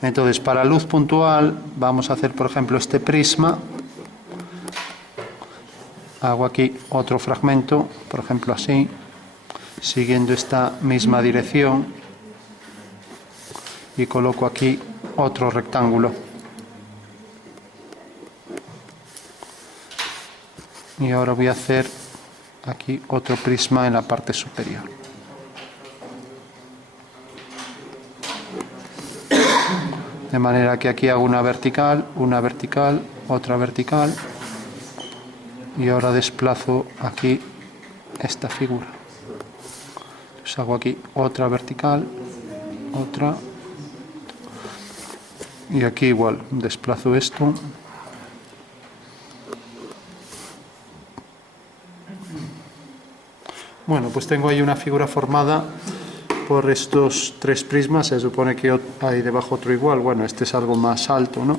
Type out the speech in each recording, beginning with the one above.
Entonces, para luz puntual, vamos a hacer, por ejemplo, este prisma. Hago aquí otro fragmento, por ejemplo, así, siguiendo esta misma dirección, y coloco aquí otro rectángulo. Y ahora voy a hacer aquí otro prisma en la parte superior. De manera que aquí hago una vertical, otra vertical, y ahora desplazo aquí esta figura. Entonces hago aquí otra vertical, otra, y aquí igual, desplazo esto. Bueno, pues tengo ahí una figura formada por estos tres prismas. Se supone que hay debajo otro igual. Bueno, este es algo más alto, ¿no?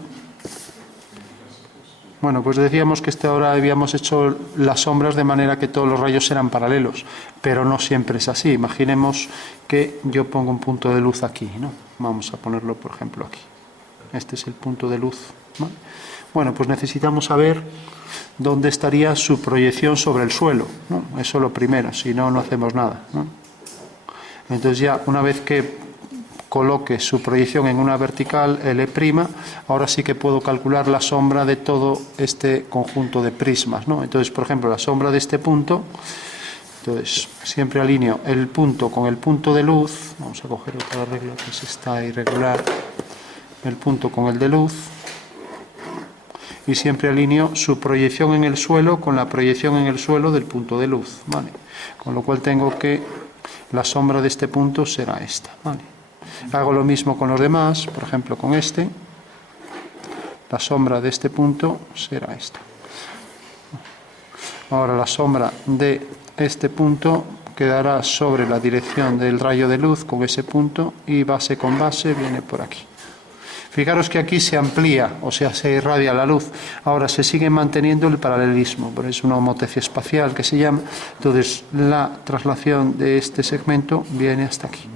Bueno, pues decíamos que ahora habíamos hecho las sombras de manera que todos los rayos eran paralelos, pero no siempre es así. Imaginemos que yo pongo un punto de luz aquí, ¿no? Vamos a ponerlo, por ejemplo, aquí. Este es el punto de luz, ¿vale? Bueno, pues necesitamos saber dónde estaría su proyección sobre el suelo, ¿no? Eso lo primero, si no, no hacemos nada, ¿no? Entonces ya una vez que coloque su proyección en una vertical L', ahora sí que puedo calcular la sombra de todo este conjunto de prismas, ¿no? Entonces, por ejemplo, la sombra de este punto, entonces siempre alineo el punto con el punto de luz. Vamos a coger otra regla que se está irregular, el punto con el de luz, y siempre alineo su proyección en el suelo con la proyección en el suelo del punto de luz, ¿vale? Con lo cual tengo que la sombra de este punto será esta, ¿vale? Hago lo mismo con los demás, por ejemplo con este, la sombra de este punto será esta. Ahora la sombra de este punto quedará sobre la dirección del rayo de luz con ese punto, y base con base viene por aquí. Fijaros que aquí se amplía, o sea, se irradia la luz. Ahora se sigue manteniendo el paralelismo, por eso una homotecia espacial que se llama. Entonces la traslación de este segmento viene hasta aquí,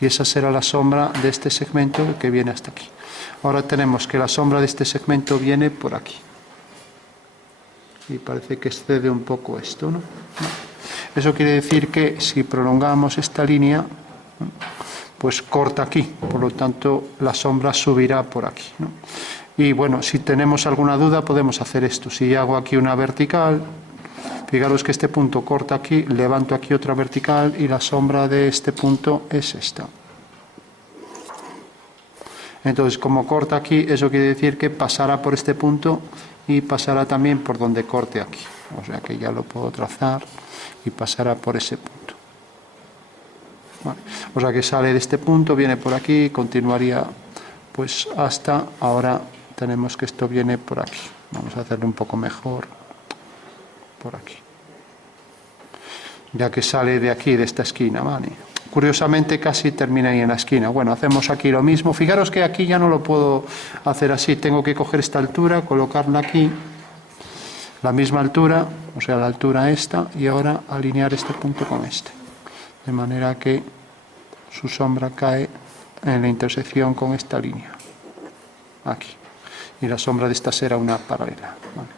y esa será la sombra de este segmento que viene hasta aquí. Ahora tenemos que la sombra de este segmento viene por aquí, y parece que excede un poco esto, ¿no? Eso quiere decir que si prolongamos esta línea, pues corta aquí, por lo tanto la sombra subirá por aquí, ¿no? Y bueno, si tenemos alguna duda podemos hacer esto. Si hago aquí una vertical, fijaros que este punto corta aquí, levanto aquí otra vertical, y la sombra de este punto es esta. Entonces, como corta aquí, eso quiere decir que pasará por este punto y pasará también por donde corte aquí. O sea que ya lo puedo trazar y pasará por ese punto. Vale. O sea que sale de este punto, viene por aquí, continuaría pues hasta, ahora tenemos que esto viene por aquí. Vamos a hacerlo un poco mejor, por aquí. Ya que sale de aquí, de esta esquina, ¿vale? Curiosamente casi termina ahí en la esquina. Bueno, hacemos aquí lo mismo. Fijaros que aquí ya no lo puedo hacer así. Tengo que coger esta altura, colocarla aquí, la misma altura, o sea, la altura esta, y ahora alinear este punto con este. De manera que su sombra cae en la intersección con esta línea, aquí. Y la sombra de esta será una paralela, ¿vale?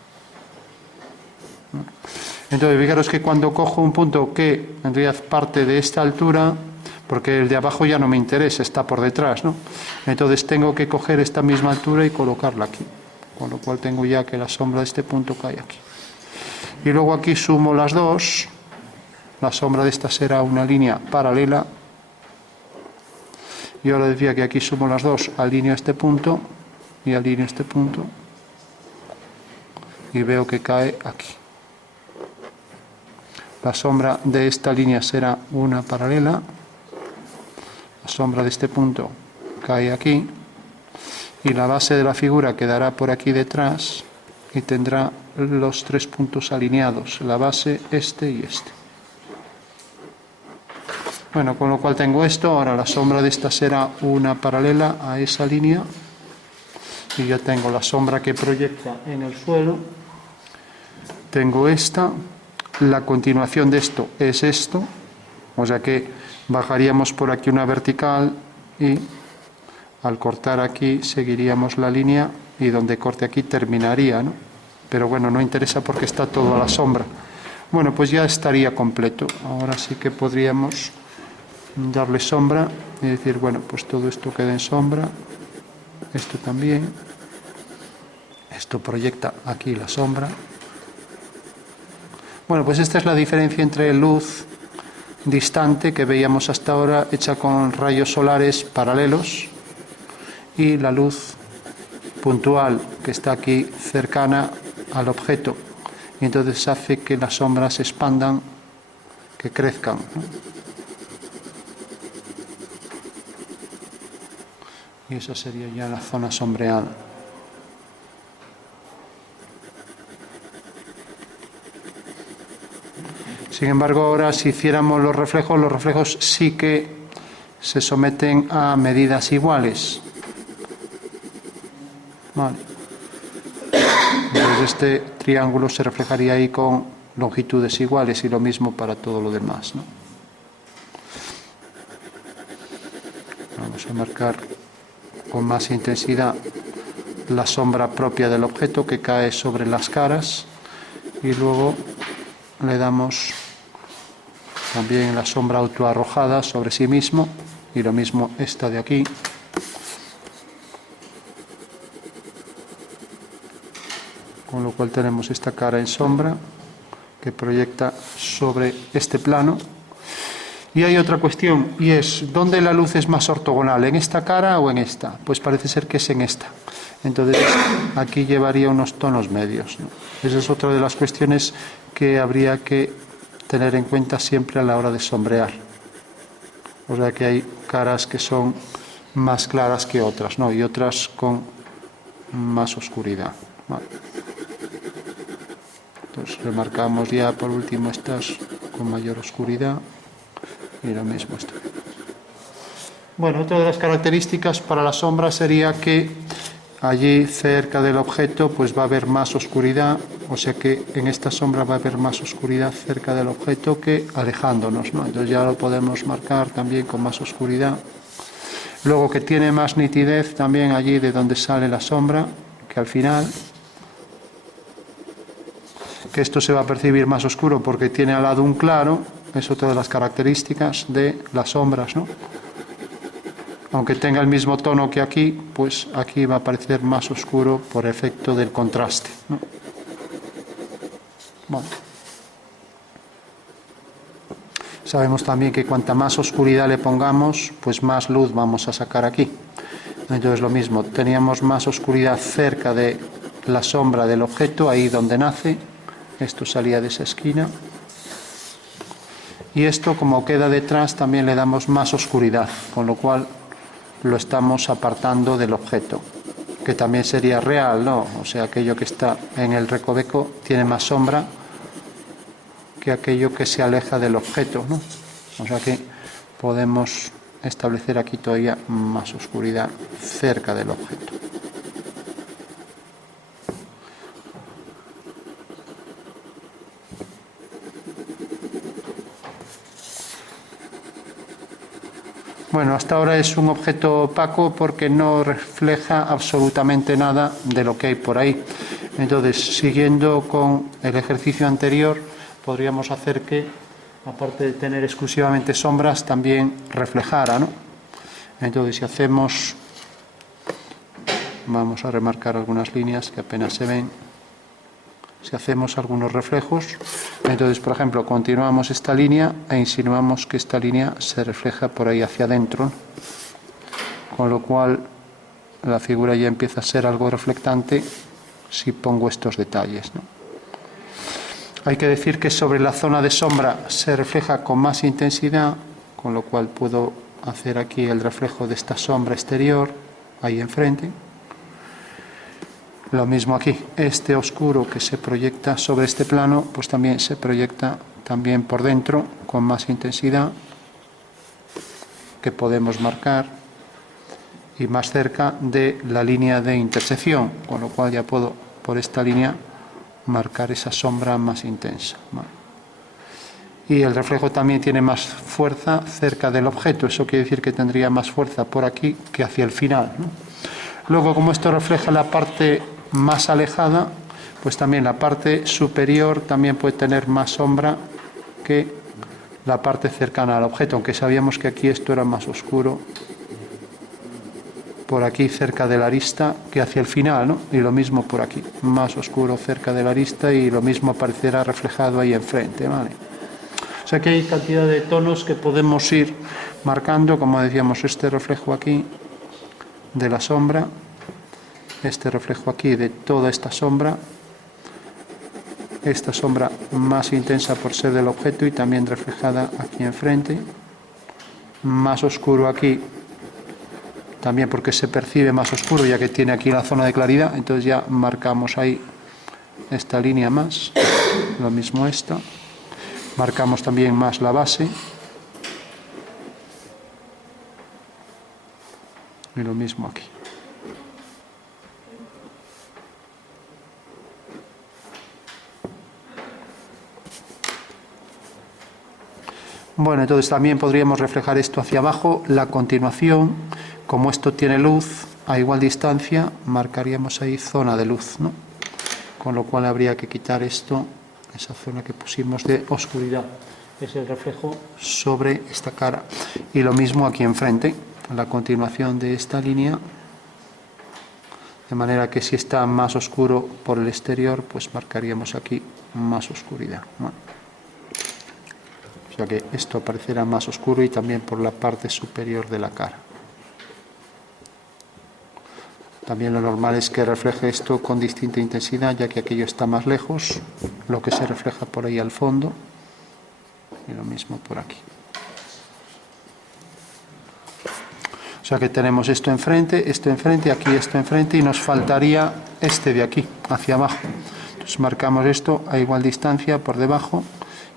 Entonces, fijaros que cuando cojo un punto que en realidad parte de esta altura, porque el de abajo ya no me interesa, está por detrás, ¿no? Entonces tengo que coger esta misma altura y colocarla aquí, con lo cual tengo ya que la sombra de este punto cae aquí. Y luego aquí sumo las dos. La sombra de esta será una línea paralela. Y ahora decía que aquí sumo las dos, alineo este punto y alineo este punto, y veo que cae aquí. La sombra de esta línea será una paralela. La sombra de este punto cae aquí, y la base de la figura quedará por aquí detrás y tendrá los tres puntos alineados, la base, este y este. Bueno, con lo cual tengo esto. Ahora la sombra de esta será una paralela a esa línea, y ya tengo la sombra que proyecta en el suelo. Tengo esta, la continuación de esto es esto, o sea que bajaríamos por aquí una vertical y al cortar aquí seguiríamos la línea y donde corte aquí terminaría, ¿no? Pero bueno, no interesa porque está todo a la sombra. Bueno, pues ya estaría completo. Ahora sí que podríamos darle sombra y decir, bueno, pues todo esto queda en sombra, esto también, esto proyecta aquí la sombra. Bueno, pues esta es la diferencia entre luz distante que veíamos hasta ahora hecha con rayos solares paralelos y la luz puntual que está aquí cercana al objeto, y entonces hace que las sombras se expandan, que crezcan, ¿no? Y esa sería ya la zona sombreada. Sin embargo, ahora si hiciéramos los reflejos sí que se someten a medidas iguales. Vale. Entonces este triángulo se reflejaría ahí con longitudes iguales y lo mismo para todo lo demás, ¿no? Vamos a marcar con más intensidad la sombra propia del objeto que cae sobre las caras y luego le damos también la sombra autoarrojada sobre sí mismo y lo mismo esta de aquí. Con lo cual tenemos esta cara en sombra que proyecta sobre este plano. Y hay otra cuestión, y es, ¿dónde la luz es más ortogonal? ¿En esta cara o en esta? Pues parece ser que es en esta. Entonces, aquí llevaría unos tonos medios, ¿no? Esa es otra de las cuestiones que habría que tener en cuenta siempre a la hora de sombrear. O sea que hay caras que son más claras que otras, ¿no? Y otras con más oscuridad. Vale. Entonces, remarcamos ya por último estas con mayor oscuridad. Y lo mismo esto. Bueno, otra de las características para la sombra sería que allí cerca del objeto pues va a haber más oscuridad, o sea que en esta sombra va a haber más oscuridad cerca del objeto que alejándonos, ¿no? Entonces ya lo podemos marcar también con más oscuridad. Luego que tiene más nitidez también allí de donde sale la sombra, que al final, que esto se va a percibir más oscuro porque tiene al lado un claro. Es otra de las características de las sombras, ¿no? Aunque tenga el mismo tono que aquí, pues aquí va a parecer más oscuro por efecto del contraste, ¿no? Bueno. Sabemos también que cuanta más oscuridad le pongamos, pues más luz vamos a sacar aquí. Entonces lo mismo, teníamos más oscuridad cerca de la sombra del objeto, ahí donde nace. Esto salía de esa esquina. Y esto, como queda detrás, también le damos más oscuridad, con lo cual lo estamos apartando del objeto, que también sería real, ¿no? O sea, aquello que está en el recoveco tiene más sombra que aquello que se aleja del objeto, ¿no? O sea que podemos establecer aquí todavía más oscuridad cerca del objeto. Bueno, hasta ahora es un objeto opaco porque no refleja absolutamente nada de lo que hay por ahí. Entonces, siguiendo con el ejercicio anterior, podríamos hacer que, aparte de tener exclusivamente sombras, también reflejara, ¿no? Entonces, si hacemos, vamos a remarcar algunas líneas que apenas se ven. Si hacemos algunos reflejos, entonces, por ejemplo, continuamos esta línea e insinuamos que esta línea se refleja por ahí hacia adentro, con lo cual la figura ya empieza a ser algo reflectante si pongo estos detalles, ¿no? Hay que decir que sobre la zona de sombra se refleja con más intensidad, con lo cual puedo hacer aquí el reflejo de esta sombra exterior, ahí enfrente. Lo mismo aquí, este oscuro que se proyecta sobre este plano, pues también se proyecta también por dentro con más intensidad, que podemos marcar, y más cerca de la línea de intersección, con lo cual ya puedo por esta línea marcar esa sombra más intensa. y el reflejo también tiene más fuerza cerca del objeto. Eso quiere decir que tendría más fuerza por aquí que hacia el final, ¿no? Luego, como esto refleja la parte más alejada, pues también la parte superior también puede tener más sombra que la parte cercana al objeto, aunque sabíamos que aquí esto era más oscuro por aquí cerca de la arista que hacia el final, ¿no? Y lo mismo por aquí, más oscuro cerca de la arista, y lo mismo aparecerá reflejado ahí enfrente, ¿vale? O sea que hay cantidad de tonos que podemos ir marcando, como decíamos, este reflejo aquí de la sombra, este reflejo aquí de toda esta sombra más intensa por ser del objeto y también reflejada aquí enfrente, más oscuro aquí también porque se percibe más oscuro ya que tiene aquí la zona de claridad, entonces ya marcamos ahí esta línea más, lo mismo esta, marcamos también más la base y lo mismo aquí. Bueno, entonces también podríamos reflejar esto hacia abajo, la continuación, como esto tiene luz a igual distancia, marcaríamos ahí zona de luz, ¿no? Con lo cual habría que quitar esto, esa zona que pusimos de oscuridad, es el reflejo sobre esta cara. Y lo mismo aquí enfrente, la continuación de esta línea, de manera que si está más oscuro por el exterior, pues marcaríamos aquí más oscuridad, ¿no? O sea que esto aparecerá más oscuro y también por la parte superior de la cara. También lo normal es que refleje esto con distinta intensidad, ya que aquello está más lejos, lo que se refleja por ahí al fondo, y lo mismo por aquí. O sea que tenemos esto enfrente, aquí esto enfrente, y nos faltaría este de aquí, hacia abajo. Entonces marcamos esto a igual distancia por debajo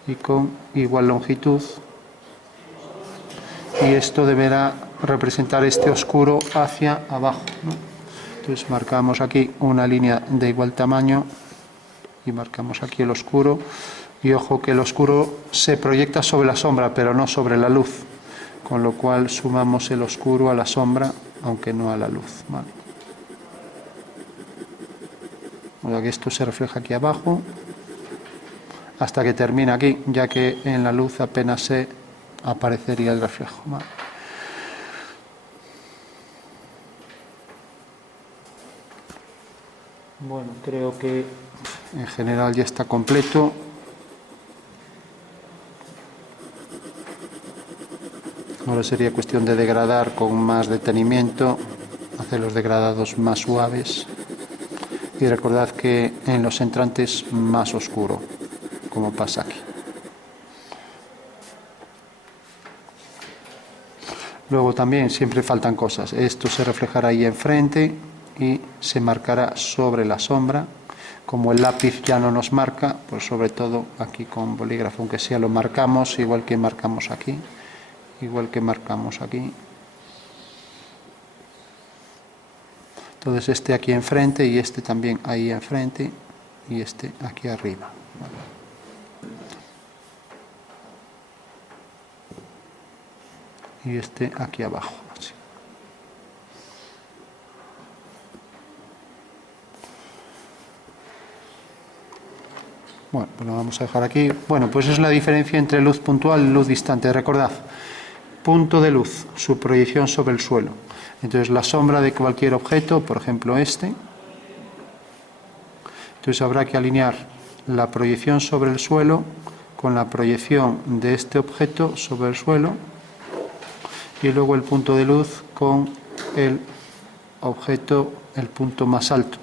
y con igual longitud, y esto deberá representar este oscuro hacia abajo, ¿no? Entonces marcamos aquí una línea de igual tamaño y marcamos aquí el oscuro, y ojo que el oscuro se proyecta sobre la sombra pero no sobre la luz, con lo cual sumamos el oscuro a la sombra aunque no a la luz, ¿vale? O sea que esto se refleja aquí abajo hasta que termina aquí, ya que en la luz apenas se aparecería el reflejo, ¿vale? Bueno, creo que en general ya está completo. Ahora sería cuestión de degradar con más detenimiento, hacer los degradados más suaves, y recordad que en los entrantes más oscuro, como pasa aquí. Luego también siempre faltan cosas. Esto se reflejará ahí enfrente y se marcará sobre la sombra. Como el lápiz ya no nos marca, pues sobre todo aquí con bolígrafo, aunque sea lo marcamos, igual que marcamos aquí, Entonces este aquí enfrente y este también ahí enfrente y este aquí arriba. Y este aquí abajo. Así. Bueno, pues lo vamos a dejar aquí. Bueno, pues es la diferencia entre luz puntual y luz distante. Recordad, punto de luz, su proyección sobre el suelo. Entonces la sombra de cualquier objeto, por ejemplo este, entonces habrá que alinear la proyección sobre el suelo con la proyección de este objeto sobre el suelo, y luego el punto de luz con el objeto, el punto más alto.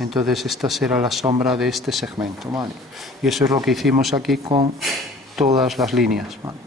Entonces esta será la sombra de este segmento, ¿vale? Y eso es lo que hicimos aquí con todas las líneas, ¿vale?